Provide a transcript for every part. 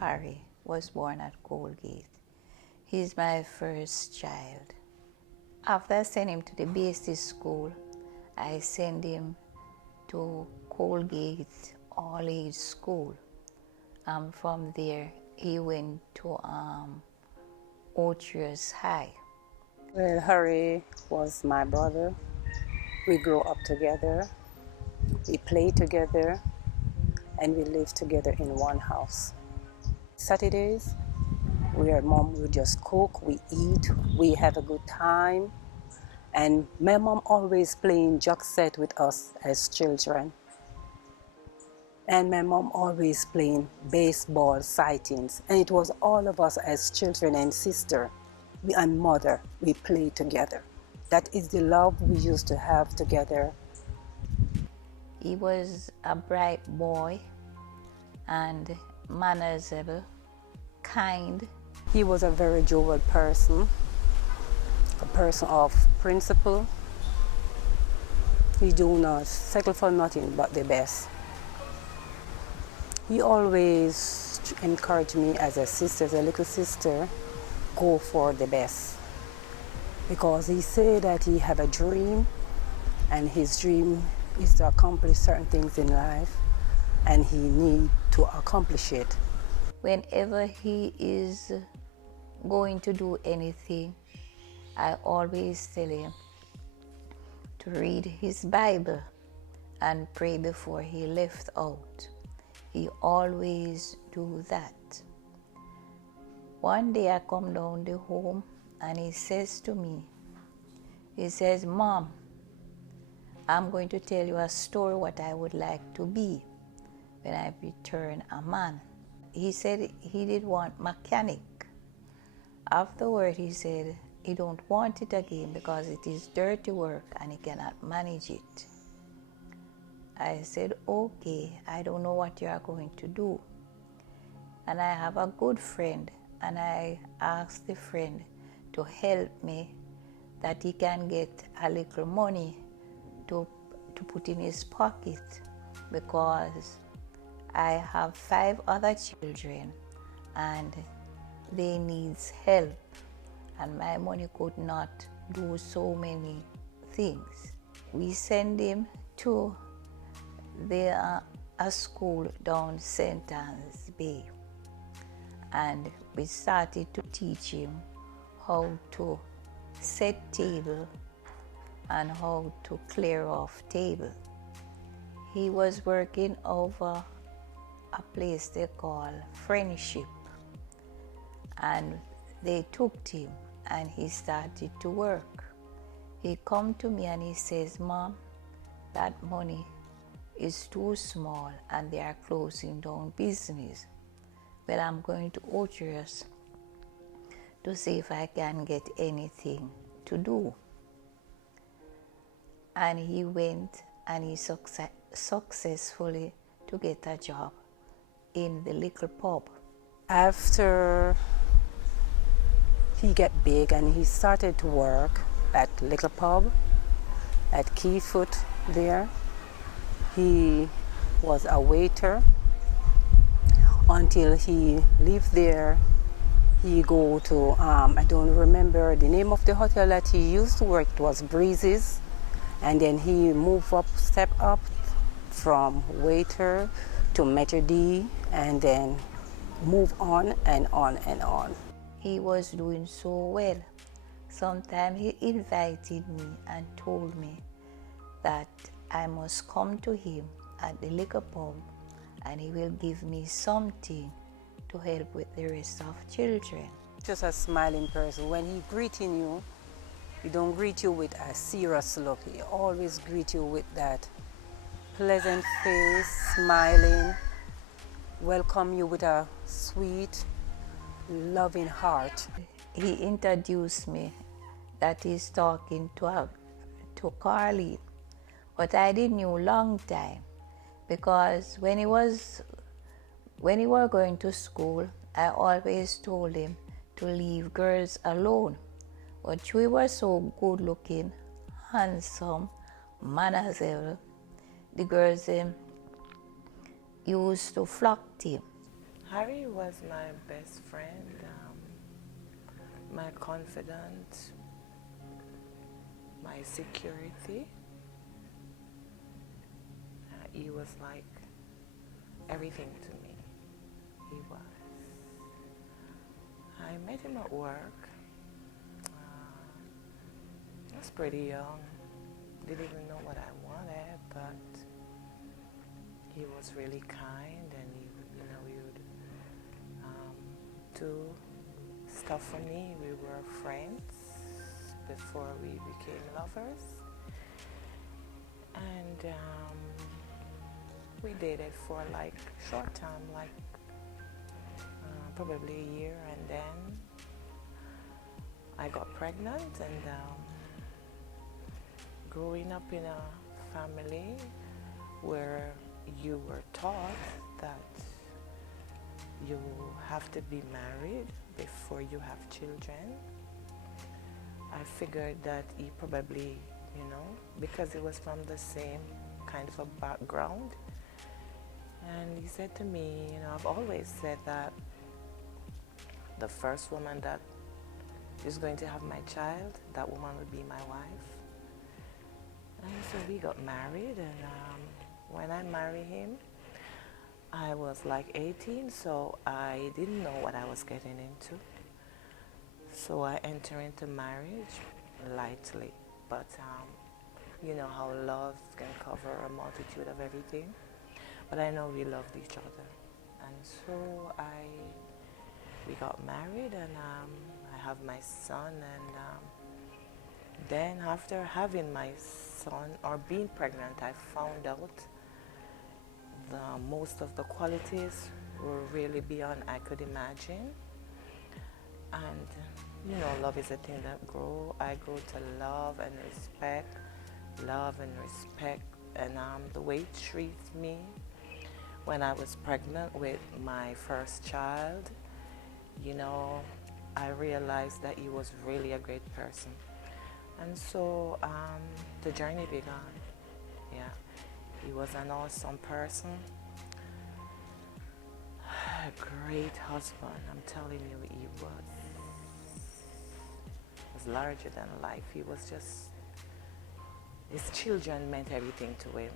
Harry was born at Colgate. He's my first child. After I sent him to the basic school, I sent him to Colgate All-Age School. From there, he went to Otiers High. Well, Harry was my brother. We grew up together, we played together, and we lived together in one house. Saturdays, mom would just cook, we eat, we have a good time. And my mom always playing jug set with us as children. And my mom always playing baseball sightings. And it was all of us as children and sister and mother, we played together. That is the love we used to have together. He was a bright boy and manageable, kind. He was a very jovial person, a person of principle. He do not settle for nothing but the best. He always encouraged me as a sister, as a little sister, go for the best. Because he said that he have a dream, and his dream is to accomplish certain things in life, and he need to accomplish it. Whenever he is going to do anything, I always tell him to read his Bible and pray before he left out. He always do that. One day I come down the home and he says to me, he says, "Mom, I'm going to tell you a story what I would like to be when I return a man." He said he did want mechanic. Afterward he said he don't want it again because it is dirty work and he cannot manage it. I said, okay, I don't know what you are going to do. And I have a good friend, and I asked the friend to help me that he can get a little money to put in his pocket, because I have 5 other children and they needs help, and my money could not do so many things. We send him to a school down St. Anne's Bay, and we started to teach him how to set table and how to clear off table. He was working over a place they call Friendship, and they took him and he started to work. He come to me and he says, "Mom, that money is too small and they are closing down business. Well, I'm going to Otiers to see if I can get anything to do." And he went and he successfully to get a job in the little pub. After he get big and he started to work at little pub at Keyfoot there, he was a waiter until he lived there. He go to, I don't remember the name of the hotel that he used to work. It was Breezes. And then he moved up, step up from waiter to maitre d', and then move on and on and on. He was doing so well. Sometime he invited me and told me that I must come to him at the liquor pub and he will give me something to help with the rest of children. Just a smiling person. When he greeting you, he don't greet you with a serious look. He always greet you with that pleasant face, smiling, welcome you with a sweet, loving heart. He introduced me that he's talking to Carly, but I didn't know long time, because when he were going to school, I always told him to leave girls alone. But we were so good looking, handsome, manageable, the girls used to flock to him. Harry was my best friend, my confidant, my security. He was like everything to me. He was. I met him at work. I was pretty young. Didn't even know what I wanted, but he was really kind, and he would do stuff for me. We were friends before we became lovers, and we dated for like short time, like probably a year, and then I got pregnant. And growing up in a family where you were taught that you have to be married before you have children, I figured that he probably, because it was from the same kind of a background. And he said to me, I've always said that the first woman that is going to have my child, that woman would be my wife. And so we got married, and when I married him, I was like 18, so I didn't know what I was getting into. So I entered into marriage lightly, but you know how love can cover a multitude of everything. But I know we loved each other, and so we got married, and I have my son, and then after having my son or being pregnant, I found out most of the qualities were really beyond I could imagine. And love is a thing that I grew to love and respect, and the way he treats me. When I was pregnant with my first child, I realized that he was really a great person. And so the journey began. Yeah, he was an awesome person, a great husband. I'm telling you, he was larger than life. He was just, his children meant everything to him,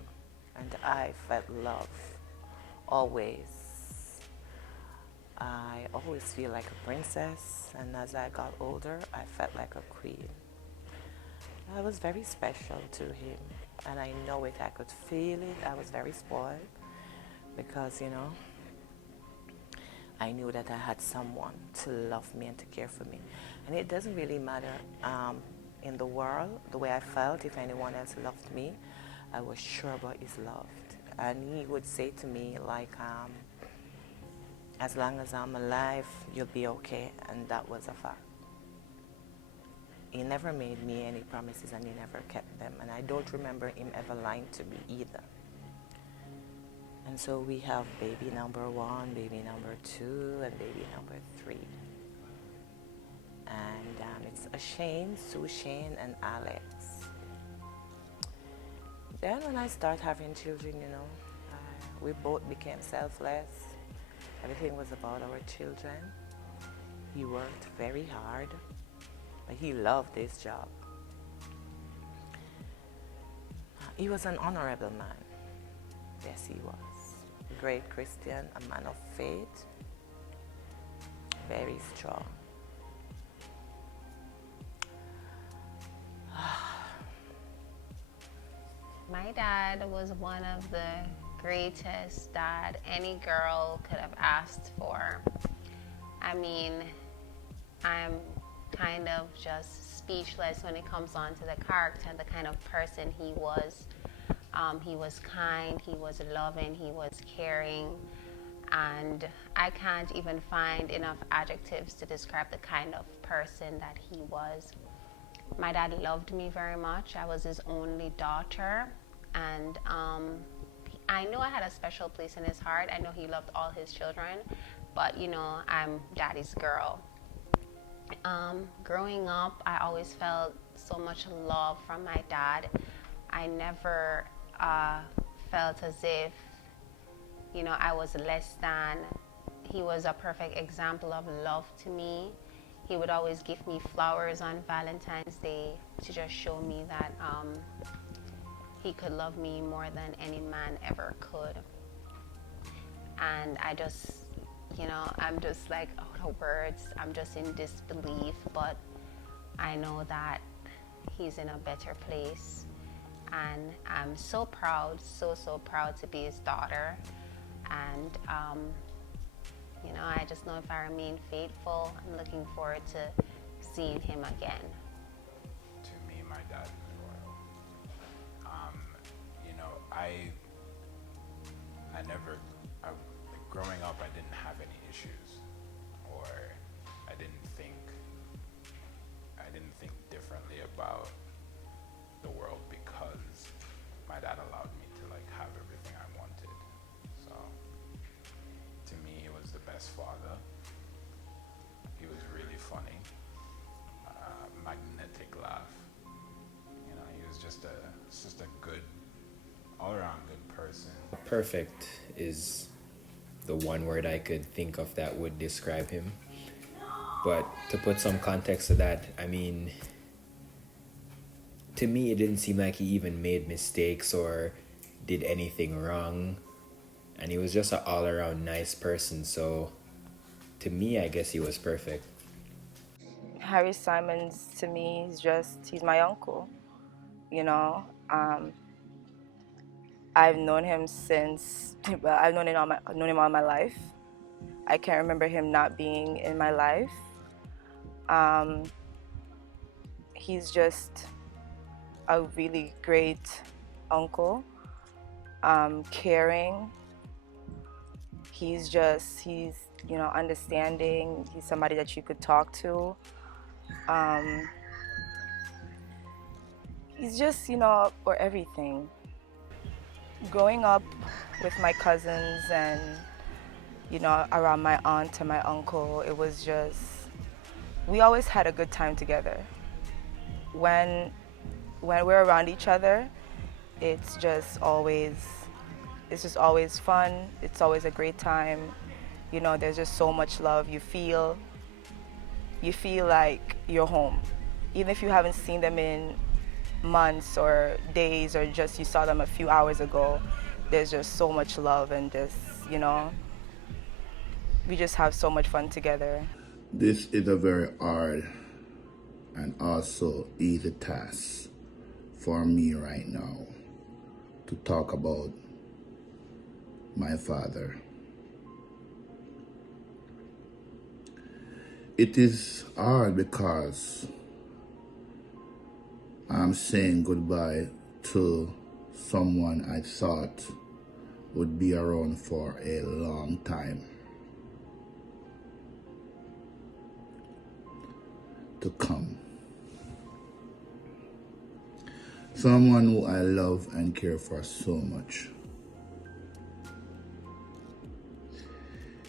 and I felt love always. I always feel like a princess, and as I got older, I felt like a queen. I was very special to him, and I know it. I could feel it. I was very spoiled because, I knew that I had someone to love me and to care for me. And it doesn't really matter in the world, the way I felt, if anyone else loved me, I was sure about his love. And he would say to me, like, as long as I'm alive, you'll be okay. And that was a fact. He never made me any promises, and he never kept them. And I don't remember him ever lying to me either. And so we have baby number 1, baby number 2, and baby number 3. And it's Shane, Sue Shane, and Alex. Then when I start having children, we both became selfless. Everything was about our children. He worked very hard, but he loved his job. He was an honorable man. Yes, he was. A great Christian, a man of faith, very strong. My dad was one of the greatest that any girl could have asked for. I mean, I'm kind of just speechless when it comes on to the character and the kind of person he was. He was kind, he was loving, he was caring, and I can't even find enough adjectives to describe the kind of person that he was. My dad loved me very much. I was his only daughter, and I know I had a special place in his heart. I know he loved all his children, but I'm daddy's girl. Growing up, I always felt so much love from my dad. I never felt as if I was less than. he was a perfect example of love to me. He would always give me flowers on Valentine's Day to just show me that he could love me more than any man ever could. And I just, I'm just like out of words. I'm just in disbelief, but I know that he's in a better place. And I'm so proud, so proud to be his daughter. And, I just know if I remain faithful, I'm looking forward to seeing him again. To me, my dad is royal. Growing up, I didn't have any issues, or I didn't think differently about the world because my dad allowed me to have everything I wanted. So to me, he was the best father. He was really funny, magnetic laugh. He was just a good, all-around good person. Perfect is the one word I could think of that would describe him. But to put some context to that, I mean, to me, it didn't seem like he even made mistakes or did anything wrong. And he was just an all-around nice person. So to me, I guess he was perfect. Harry Simons, to me, he's my uncle. I've known him I've known him all my life. I can't remember him not being in my life. He's just a really great uncle, caring. He's understanding. He's somebody that you could talk to. He's just, for everything. Growing up with my cousins and, around my aunt and my uncle, it was just, we always had a good time together. When we're around each other, it's just always fun. It's always a great time. There's just so much love. You feel like you're home. Even if you haven't seen them in months or days, or just you saw them a few hours ago, there's just so much love, and just, we just have so much fun together. This is a very hard and also easy task for me right now to talk about my father. It is hard because I'm saying goodbye to someone I thought would be around for a long time. To come. Someone who I love and care for so much.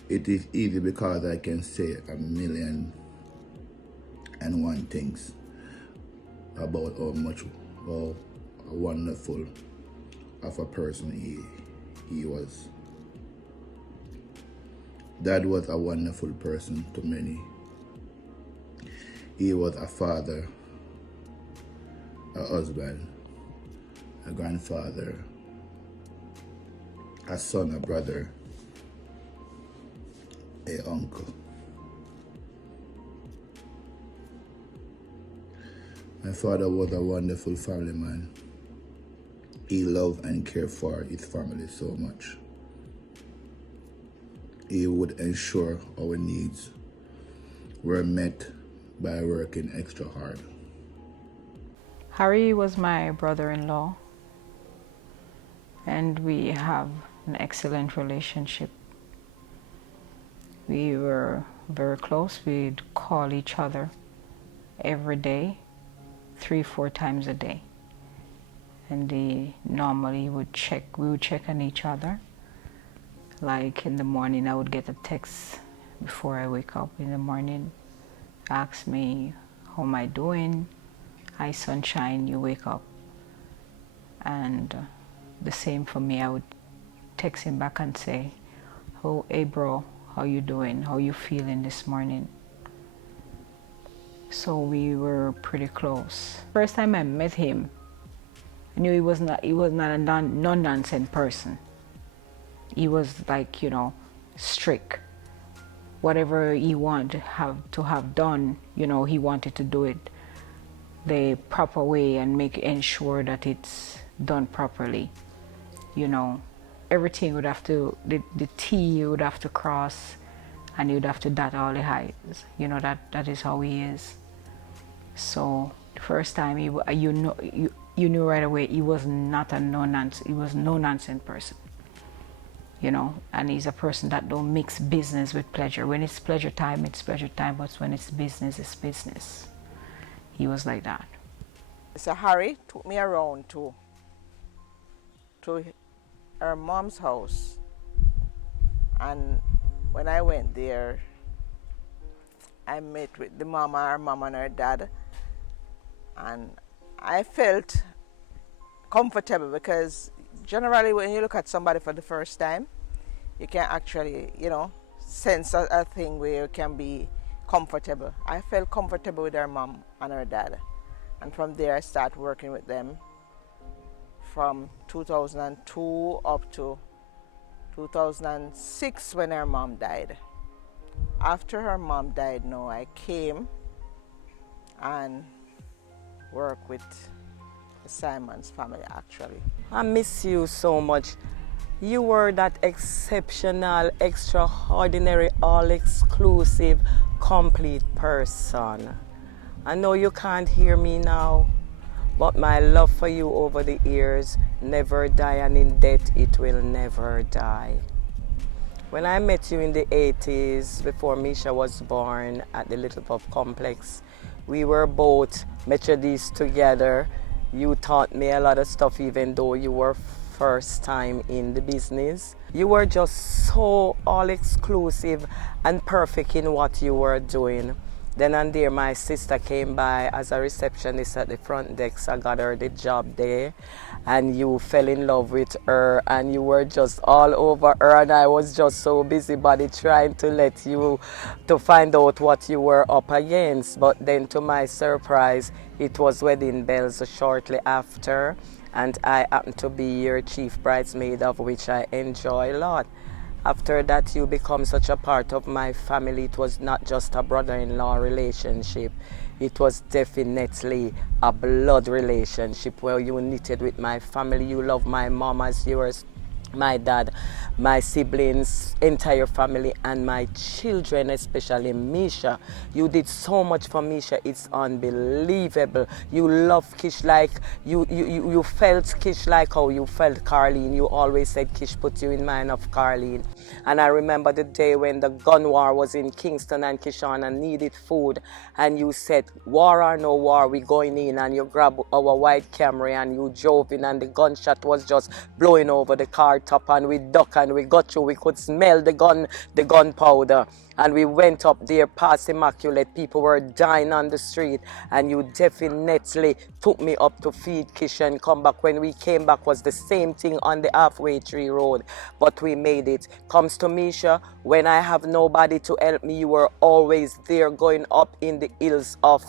It is easy because I can say 1,000,001 things about how wonderful of a person he was. Dad was a wonderful person to many. He was a father, a husband, a grandfather, a son, a brother, a uncle. My father was a wonderful family man. He loved and cared for his family so much. He would ensure our needs were met by working extra hard. Harry was my brother-in-law, and we have an excellent relationship. We were very close. We'd call each other every day, 3-4 times a day. And we would check on each other. Like in the morning, I would get a text before I wake up in the morning, ask me, how am I doing? Hi, sunshine, you wake up. And the same for me, I would text him back and say, hey bro, how you doing? How you feeling this morning? So we were pretty close. First time I met him, I knew he was not a non-nonsense person. He was like, you know, strict. Whatever he wanted to have done, you know, he wanted to do it the proper way and ensure that it's done properly. You know, everything would have to, the T would have to cross, and you would have to dot all the I's. You know, that is how he is. So the first time you knew right away he was not a no nonsense person. You know, and he's a person that don't mix business with pleasure. When it's pleasure time, but when it's business. He was like that. Mr. Harry took me around to her mom's house, and when I went there, I met with the mama, her mom and her dad, and I felt comfortable because generally when you look at somebody for the first time, you can actually, you know, sense a thing where you can be comfortable. I felt comfortable with her mom and her dad, and from there I started working with them from 2002 up to 2006 when her mom died. After her mom died, now I came and worked with the Simons family actually. I miss you so much. You were that exceptional, extraordinary, all-exclusive, complete person. I know you can't hear me now, but my love for you over the years never die, and in death it will never die. When I met you in the 80s, before Misha was born at the Little Puff Complex, we were both Methodists together. You taught me a lot of stuff even though you were first time in the business. You were just so all-exclusive and perfect in what you were doing. Then and there, my sister came by as a receptionist at the front desk. I got her the job there, and you fell in love with her, and you were just all over her, and I was just so busybody trying to find out what you were up against. But then to my surprise, it was wedding bells shortly after, and I happened to be your chief bridesmaid, of which I enjoy a lot. After that, you become such a part of my family. It was not just a brother-in-law relationship. It was definitely a blood relationship where you knitted with my family. You love my mom as yours, my dad, my siblings, entire family, and my children, especially Misha. You did so much for Misha. It's unbelievable. You love Kish like you felt Kish like how you felt Carleen. You always said Kish put you in mind of Carleen. And I remember the day when the gun war was in Kingston and Kishana needed food, and you said, war or no war, we going in, and you grabbed our white Camry and you drove in, and the gunshot was just blowing over the car top, and we duck and we got you. We could smell the gunpowder, and we went up there past Immaculate. People were dying on the street, and you definitely took me up to feed Kish and come back. When we came back was the same thing on the halfway tree road, but we made it. Comes to Misha, when I have nobody to help me, you were always there going up in the hills of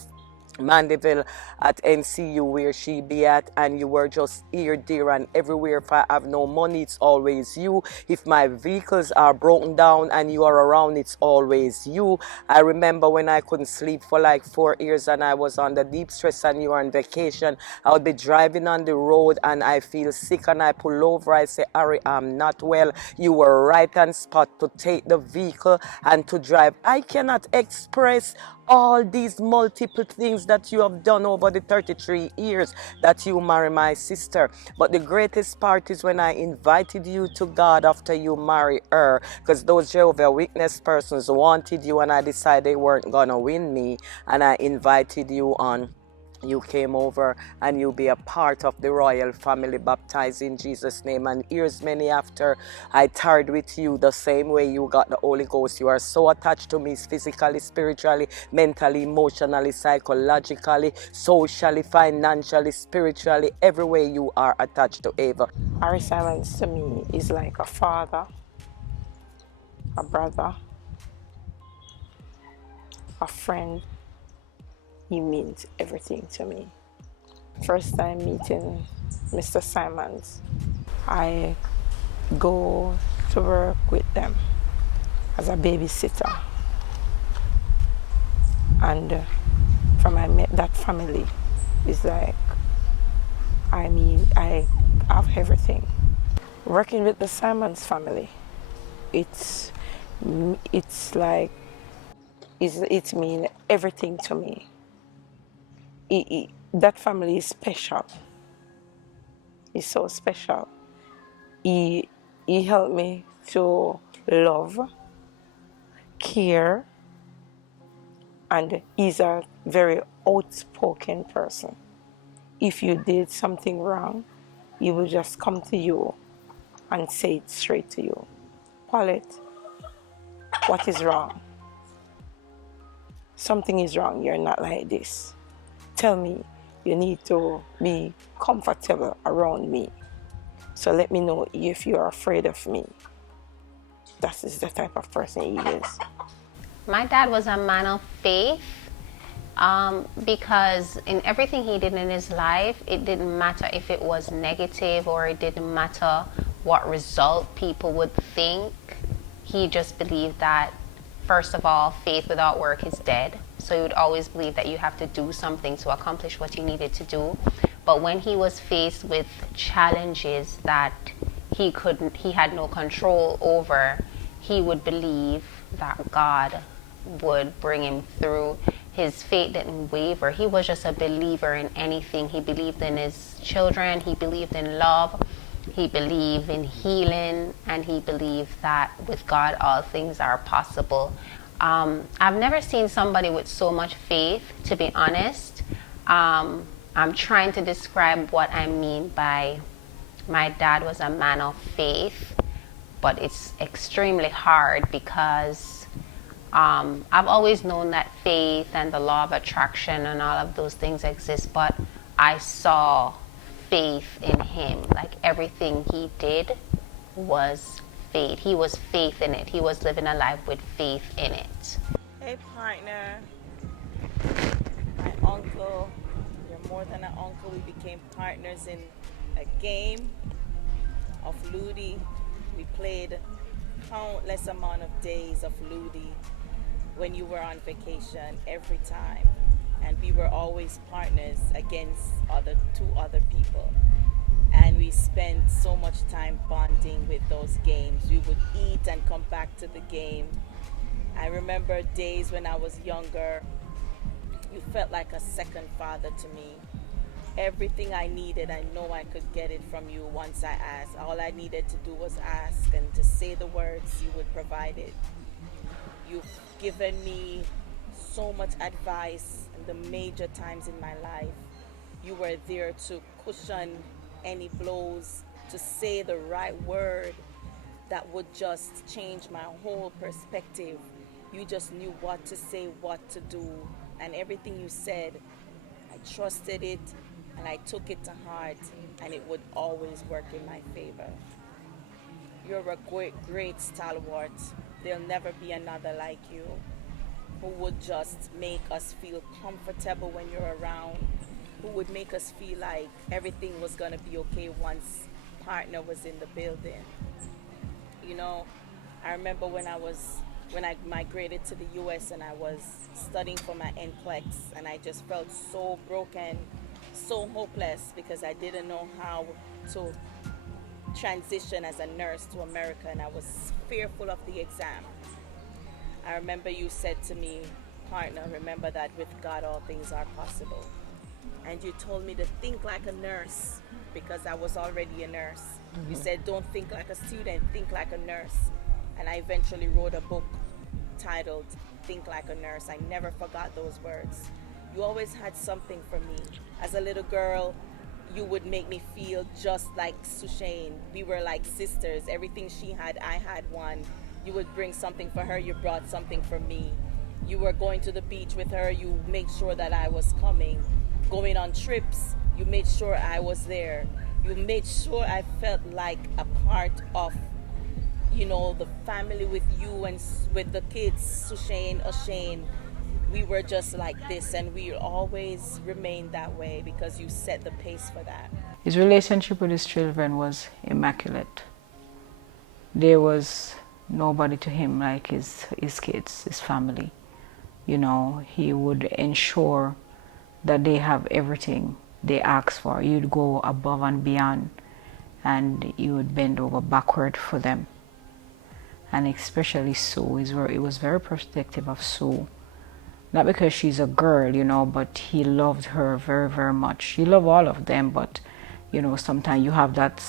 Mandeville at NCU where she be at, and you were just here, there, and everywhere. If I have no money, it's always you. If my vehicles are broken down and you are around, it's always you. I remember when I couldn't sleep for like 4 years and I was under deep stress and you were on vacation, I would be driving on the road and I feel sick and I pull over. I say, Harry, I'm not well. You were right on spot to take the vehicle and to drive. I cannot express all these multiple things that you have done over the 33 years that you marry my sister. But the greatest part is when I invited you to God after you marry her, because those Jehovah's Witness persons wanted you and I decided they weren't gonna win me, and I invited you on. You came over and you be a part of the royal family, baptized in Jesus' name. And years many after, I tarried with you the same way you got the Holy Ghost. You are so attached to me physically, spiritually, mentally, emotionally, psychologically, socially, financially, spiritually. Everywhere you are attached to Ava. Harry Simons to me is like a father, a brother, a friend, he means everything to me. First time meeting Mr. Simons, I go to work with them as a babysitter. And from I met that family, it's like, I mean, I have everything. Working with the Simons family, it's like, it means everything to me. That family is special. It's so special. He helped me to love, care, and he's a very outspoken person. If you did something wrong, he will just come to you and say it straight to you. Paulette, what is wrong? Something is wrong, you're not like this. Tell me, you need to be comfortable around me. So let me know if you're afraid of me. That is the type of person he is. My dad was a man of faith because in everything he did in his life, it didn't matter if it was negative or it didn't matter what result people would think. He just believed that, first of all, faith without work is dead. So he would always believe that you have to do something to accomplish what you needed to do. But when he was faced with challenges that he had no control over, he would believe that God would bring him through. His faith didn't waver. He was just a believer in anything. He believed in his children. He believed in love. He believed in healing. And he believed that with God, all things are possible. I've never seen somebody with so much faith, to be honest. I'm trying to describe what I mean by my dad was a man of faith, but it's extremely hard because I've always known that faith and the law of attraction and all of those things exist, but I saw faith in him. Like everything he did was faith. He was faith in it. He was living a life with faith in it. Hey partner, my uncle, you're more than an uncle. We became partners in a game of Ludi. We played countless amount of days of Ludi when you were on vacation every time. And we were always partners against two other people. And we spent so much time bonding with those games. We would eat and come back to the game. I remember days when I was younger, you felt like a second father to me. Everything I needed, I know I could get it from you once I asked. All I needed to do was ask, and to say the words, you would provide it. You've given me so much advice in the major times in my life. You were there to cushion any blows, to say the right word that would just change my whole perspective. You just knew what to say, what to do, and everything you said, I trusted it and I took it to heart, and it would always work in my favor. You're a great stalwart. There'll never be another like you, who would just make us feel comfortable when you're around, who would make us feel like everything was gonna be okay once partner was in the building. You know, I remember when I migrated to the US and I was studying for my NCLEX, and I just felt so broken, so hopeless, because I didn't know how to transition as a nurse to America, and I was fearful of the exam. I remember you said to me, partner, remember that with God all things are possible. And you told me to think like a nurse, because I was already a nurse. Mm-hmm. You said, don't think like a student, think like a nurse. And I eventually wrote a book titled Think Like a Nurse. I never forgot those words. You always had something for me. As a little girl, you would make me feel just like Sushane. We were like sisters. Everything she had, I had one. You would bring something for her, you brought something for me. You were going to the beach with her, you made sure that I was coming. Going on trips, you made sure I was there. You made sure I felt like a part of, you know, the family with you and with the kids, Sushane, O'Shane. we were just like this, and we always remained that way because you set the pace for that. His relationship with his children was immaculate. There was nobody to him like his kids, his family. You know, he would ensure that they have everything they ask for. You'd go above and beyond, and you would bend over backward for them. And especially Sue, he was very protective of Sue. Not because she's a girl, you know, but he loved her very, very much. He loved all of them, but, you know, sometimes you have that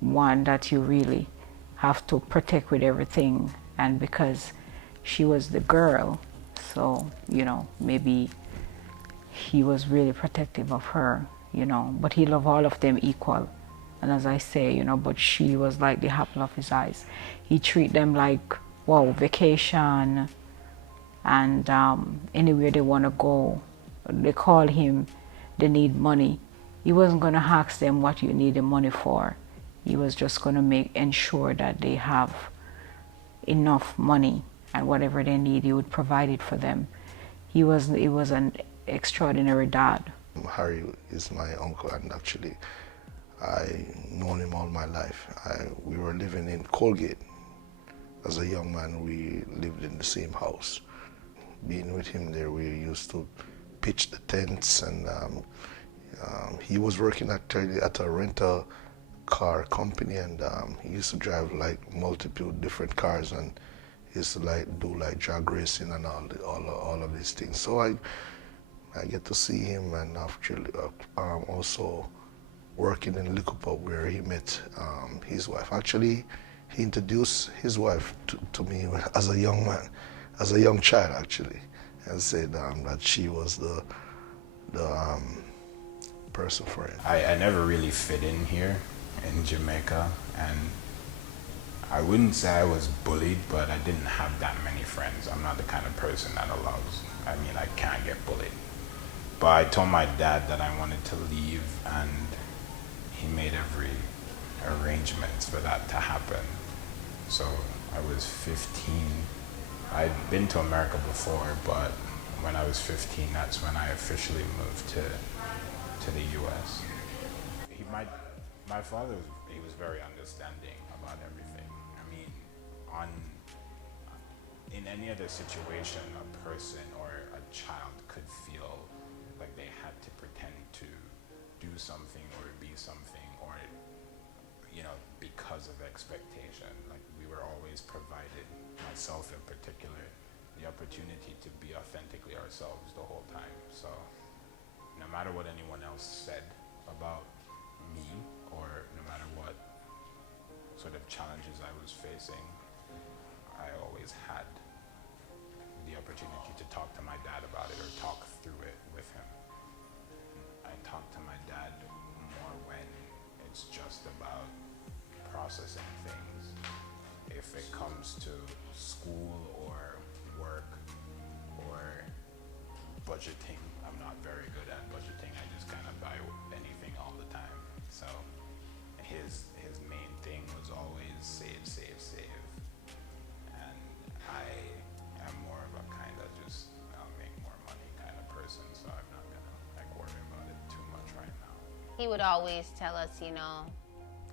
one that you really have to protect with everything. And because she was the girl, so, you know, maybe he was really protective of her, you know, but he loved all of them equal. And as I say, you know, but she was like the apple of his eyes. He treat them like, wow, vacation, and anywhere they want to go. They call him, they need money. He wasn't going to ask them what you need the money for. He was just going to ensure that they have enough money, and whatever they need, he would provide it for them. He was an extraordinary dad. Harry is my uncle, and actually I known him all my life. We were living in Colgate. As a young man, we lived in the same house. Being with him there, we used to pitch the tents, and he was working actually at a rental car company, and he used to drive like multiple different cars, and he used to do drag racing and all of these things. So I get to see him, and actually also working in Liquor Pub where he met his wife. Actually, he introduced his wife to me as a young man, as a young child actually, and said that she was the person for him. I never really fit in here in Jamaica, and I wouldn't say I was bullied, but I didn't have that many friends. I'm not the kind of person that allows, I can't get bullied. But I told my dad that I wanted to leave, and he made every arrangements for that to happen. So I was 15. I'd been to America before, but when I was 15, that's when I officially moved to the U.S. My father, he was very understanding about everything. In any other situation, a person or a child could feel like they had to pretend to do something or be something, or because of expectation. Like, we were always provided, myself in particular, the opportunity to be authentically ourselves the whole time. So no matter what anyone else said about me, or no matter what sort of challenges I was facing, I always had the opportunity to talk to my dad about it, or talk through it with him. I talk to my dad more when it's just about processing things. If it comes to school or work or budgeting, I'm not very good at budgeting. I just kind of buy anything all the time. So his main thing was always save, save, save. And I am more of a kind of just I'll make more money kind of person, so I'm not gonna worry about it too much right now. He would always tell us,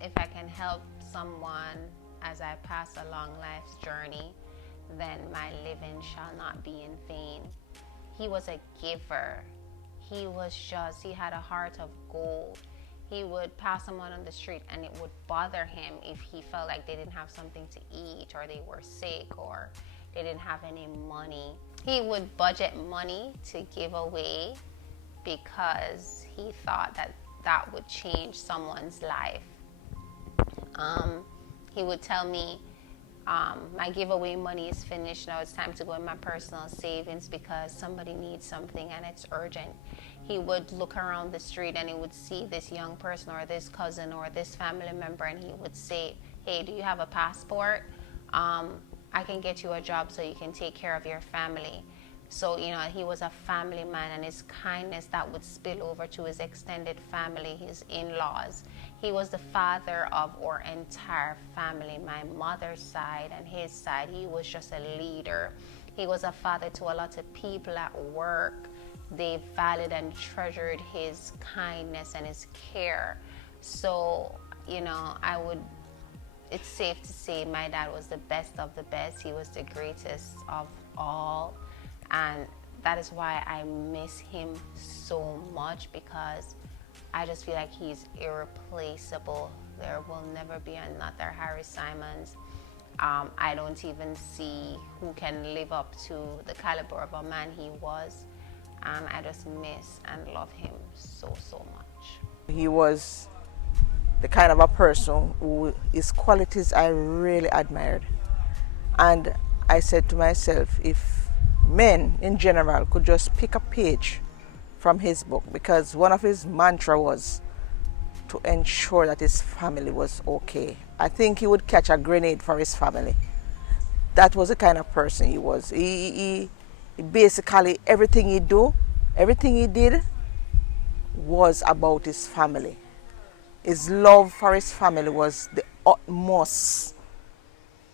if I can help someone as I pass along life's journey, then my living shall not be in vain. He was a giver. He had a heart of gold. He would pass someone on the street, and it would bother him if he felt like they didn't have something to eat, or they were sick, or they didn't have any money. He would budget money to give away because he thought that would change someone's life. He would tell me, my giveaway money is finished, now it's time to go in my personal savings because somebody needs something and it's urgent. He would look around the street and he would see this young person or this cousin or this family member, and he would say, hey, do you have a passport? I can get you a job so you can take care of your family. So, he was a family man, and his kindness that would spill over to his extended family, his in-laws. He was the father of our entire family, my mother's side and his side. He was just a leader. He was a father to a lot of people at work. They valued and treasured his kindness and his care. So, you know, it's safe to say my dad was the best of the best. He was the greatest of all. And that is why I miss him so much, because I just feel like he's irreplaceable. There will never be another Harry Simons. I don't even see who can live up to the caliber of a man he was. And I just miss and love him so, so much. He was the kind of a person who his qualities I really admired. And I said to myself, if men in general could just pick a page from his book, because one of his mantra was to ensure that his family was okay. I think he would catch a grenade for his family. That was the kind of person he was. He basically, everything he did was about his family. His love for his family was the utmost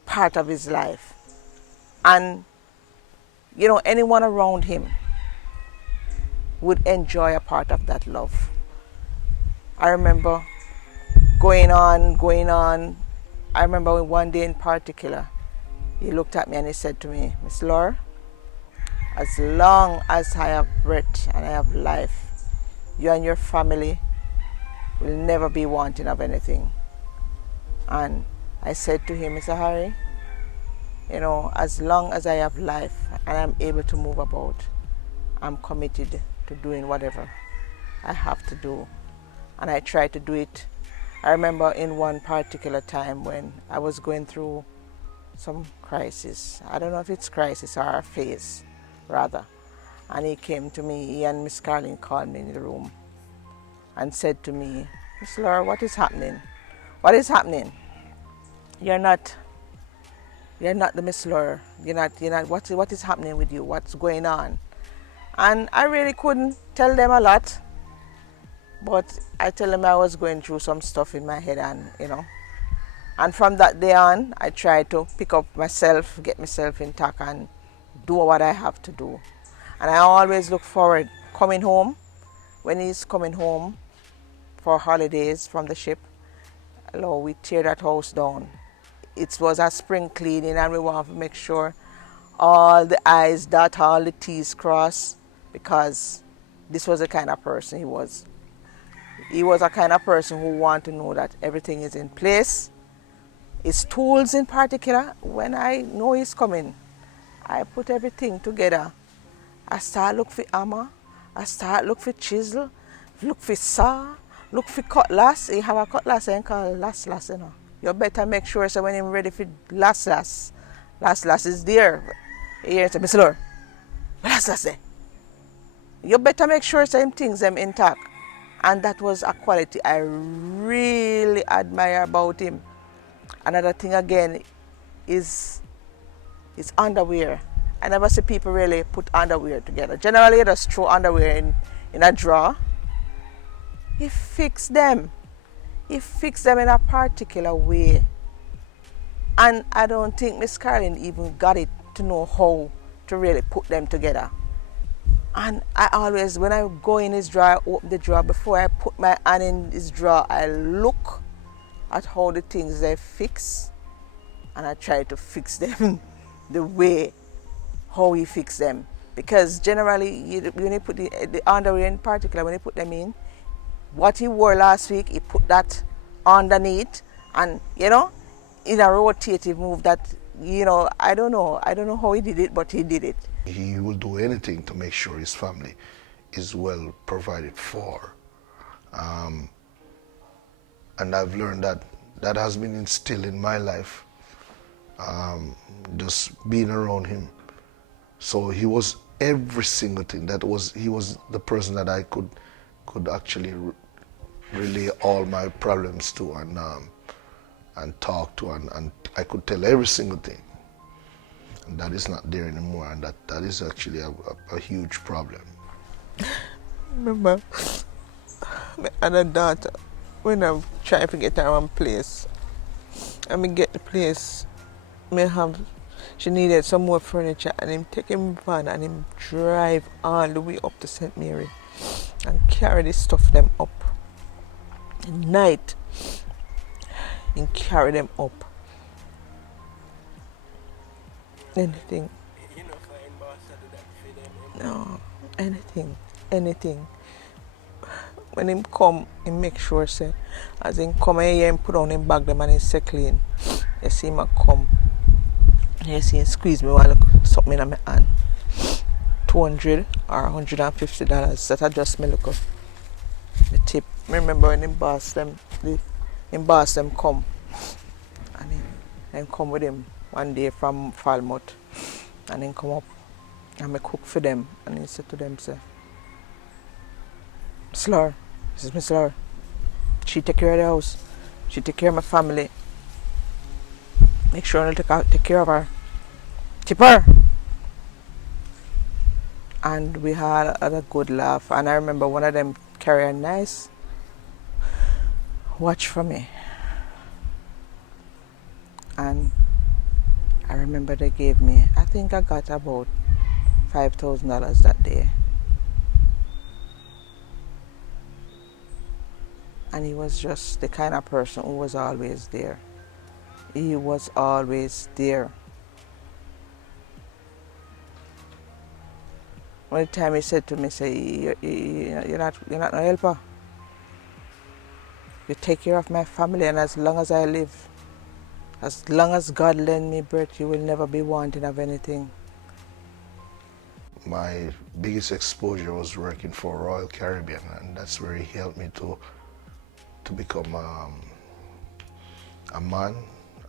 part of his life. And, you know, anyone around him would enjoy a part of that love. I remember going on. I remember one day in particular, he looked at me and he said to me, Miss Laura, as long as I have breath and I have life, you and your family will never be wanting of anything. And I said to him, Mr. Harry, you know, as long as I have life and I'm able to move about, I'm committed to doing whatever I have to do. And I try to do it. I remember in one particular time when I was going through some crisis. I don't know if it's crisis or a phase, rather. And he came to me, he and Miss Carlin called me in the room and said to me, Miss Laura, what is happening? What is happening? You're not the Miss Laura. You're not, what is happening with you? What's going on? And I really couldn't tell them a lot. But I tell them I was going through some stuff in my head, and you know. And from that day on, I tried to pick up myself, get myself intact, and do what I have to do. And I always look forward coming home. When he's coming home for holidays from the ship, we tear that house down. It was a spring cleaning, and we want to make sure all the I's dot, all the T's cross, because this was the kind of person he was. He was a kind of person who wanted to know that everything is in place. His tools in particular, when I know he's coming, I put everything together. I start look for hammer, I start look for chisel, look for saw, look for cutlass. He have a cutlass and call last, you know. You better make sure so when I'm ready for last is there. Here to Miss Laura, last there. You better make sure some things them intact. And that was a quality I really admire about him. Another thing again is underwear. I never see people really put underwear together. Generally, you just throw underwear in a drawer. He fixed them. He fixed them in a particular way. And I don't think Miss Carlin even got it to know how to really put them together. And I always, when I go in his drawer, open the drawer, before I put my hand in his drawer, I look at how the things they fix, and I try to fix them the way how he fixed them. Because generally, when you put the underwear in particular, when you put them in, what he wore last week, he put that underneath, and you know, in a rotative move that, you know, I don't know how he did it, but he did it. He will do anything to make sure his family is well provided for. And I've learned that has been instilled in my life, just being around him. So he was every single thing. He was the person that I could actually relay all my problems to and talk to, and I could tell every single thing. And that is not there anymore, and that is actually a huge problem. Remember, my other daughter, when I'm trying to get her one place, and me get the place, me have she needed some more furniture, and him take him van and him drive all the way up to St. Mary and carry the stuff them up. At night, and carry them up. Anything. No, anything. When him come, he make sure say, as him come here, him put on him bag them and he say clean. You see him a come, you see him squeeze me while something in my hand. $200 or $150. That I just me look up. The tip. Remember when him boss them come, and him come with him one day from Falmouth, and then come up and me cook for them, and he said to them, say, Slur, this is Miss Slur. She take care of the house. She take care of my family. Make sure I take care of her. Tip her. And we had a good laugh. And I remember one of them carry a nice watch for me. And I remember they gave me, I think I got about $5,000 that day. And he was just the kind of person who was always there. He was always there. One time he said to me, say, you're not a helper. You take care of my family, and as long as I live, as long as God lend me breath, you will never be wanting of anything. My biggest exposure was working for Royal Caribbean, and that's where he helped me to become a man,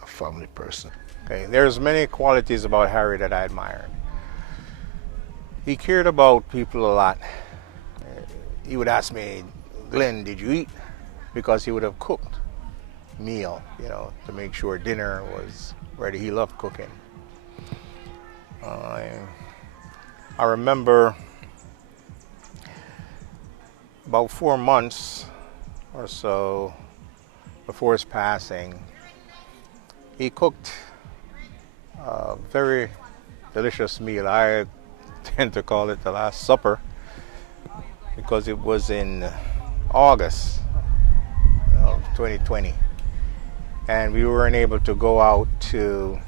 a family person. Okay, there's many qualities about Harry that I admired. He cared about people a lot. He would ask me, Glenn, did you eat? Because he would have cooked meal, to make sure dinner was ready. He loved cooking. I remember about 4 months or so before his passing, he cooked a very delicious meal. I tend to call it the Last Supper because it was in August of 2020, and we weren't able to go out to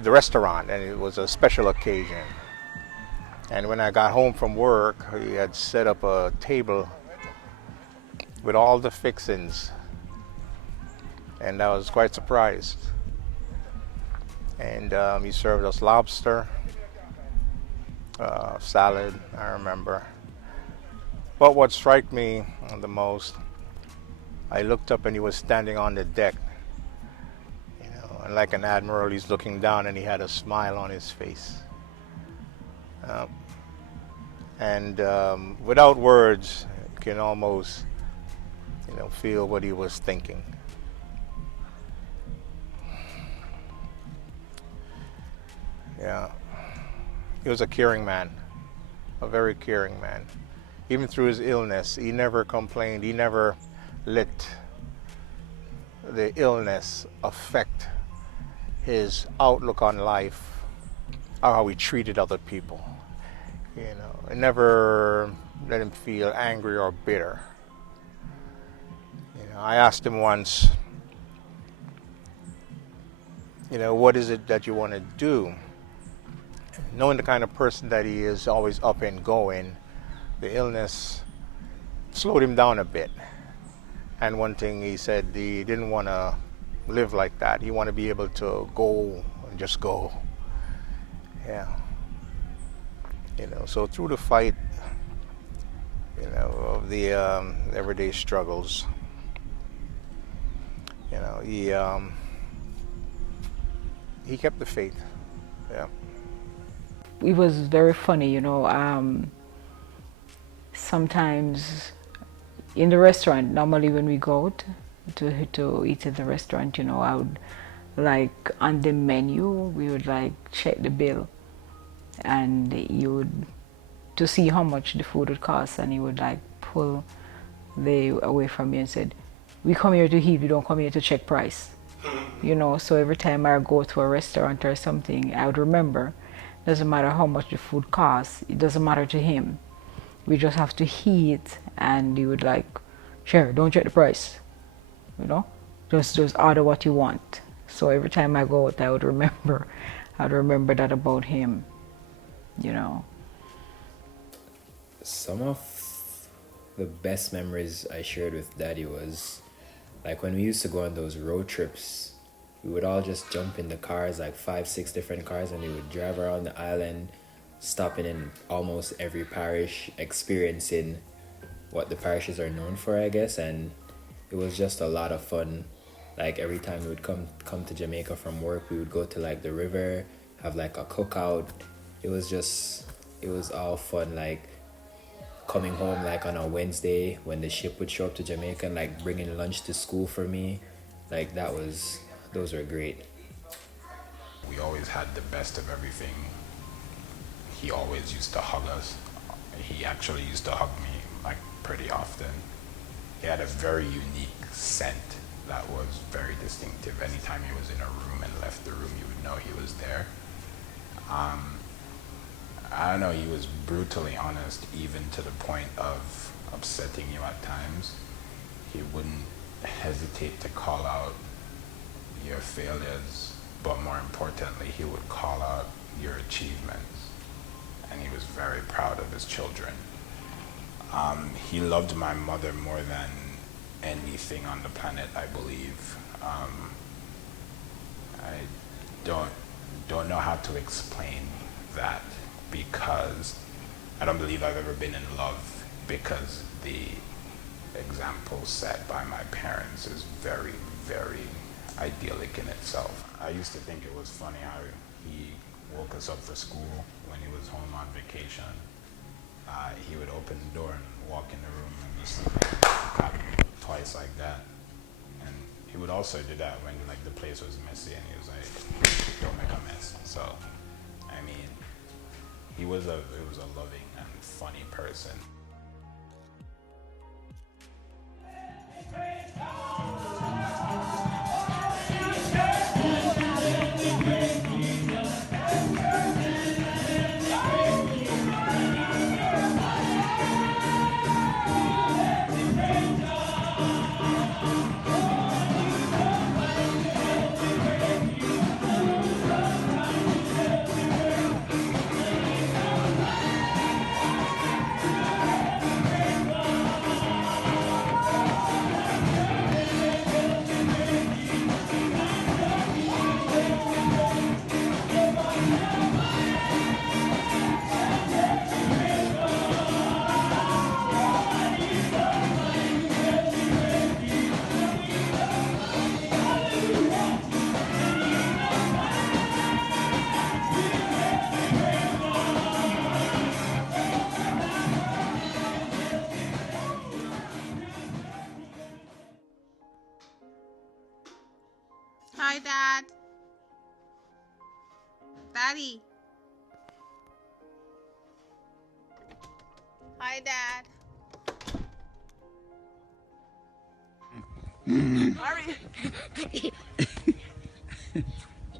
the restaurant, and it was a special occasion. And when I got home from work, he had set up a table with all the fixings, and I was quite surprised. And he served us lobster, salad, I remember. But what struck me the most, I looked up and he was standing on the deck, and like an admiral, he's looking down and he had a smile on his face. And without words, you can almost feel what he was thinking. Yeah, he was a caring man, a very caring man. Even through his illness, he never complained. He never let the illness affect his outlook on life or how he treated other people. It never let him feel angry or bitter. I asked him once, what is it that you want to do? Knowing the kind of person that he is, always up and going, the illness slowed him down a bit. And one thing he said, he didn't want to live like that. He wanted to be able to go and just go. Yeah. So through the fight, of the everyday struggles, he kept the faith. Yeah. It was very funny, sometimes in the restaurant, normally when we go out to eat at the restaurant, I would on the menu, we would check the bill, and you would, to see how much the food would cost, and he would pull away from me and said, we come here to eat, we don't come here to check price. You know, so every time I go to a restaurant or something, I would remember. Doesn't matter how much the food costs, it doesn't matter to him. We just have to eat, and he would like, sure, don't check the price. You know, just order what you want. So every time I go out, I would remember that about him. You know. Some of the best memories I shared with Daddy was like when we used to go on those road trips. We would all just jump in the cars, like 5-6 different cars, and we would drive around the island, stopping in almost every parish, experiencing what the parishes are known for, I guess. And it was just a lot of fun. Like every time we would come to Jamaica from work, we would go to like the river, have like a cookout. It was all fun. Like coming home like on a Wednesday when the ship would show up to Jamaica and like bringing lunch to school for me. Like those were great. We always had the best of everything. He always used to hug us. He actually used to hug me like pretty often. He had a very unique scent that was very distinctive. Anytime he was in a room and left the room, you would know he was there. I don't know, he was brutally honest, even to the point of upsetting you at times. He wouldn't hesitate to call out your failures, but more importantly, he would call out your achievements. And he was very proud of his children. He loved my mother more than anything on the planet, I believe. I don't know how to explain that, because I don't believe I've ever been in love, because the example set by my parents is very, very idyllic in itself. I used to think it was funny how he woke us up for school when he was home on vacation. He would open the door and walk in the room and just happen twice like that. And he would also do that when like the place was messy and he was like, don't make a mess. So, I mean, he was a loving and funny person. Hi, Dad. Daddy. Hi, Dad. Hurry.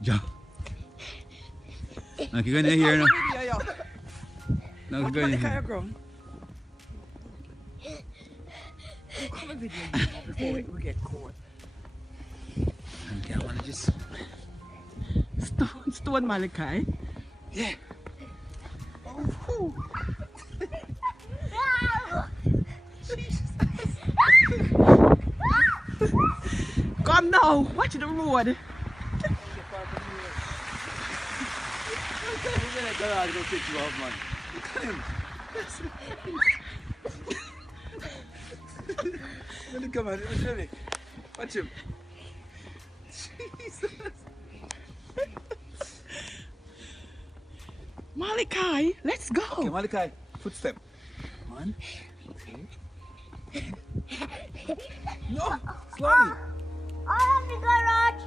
Joe. Nakikita niya here, no? Nakikita niya here. Come on, video before we get caught. I want to just... Stone Malachi? Yeah. Oh, come now, watch the road. Go pick you up, man. Come on, watch him. Jesus. Malachi, let's go. Okay, Malachi, footstep. 1, 2. No, slowly. All of the garage.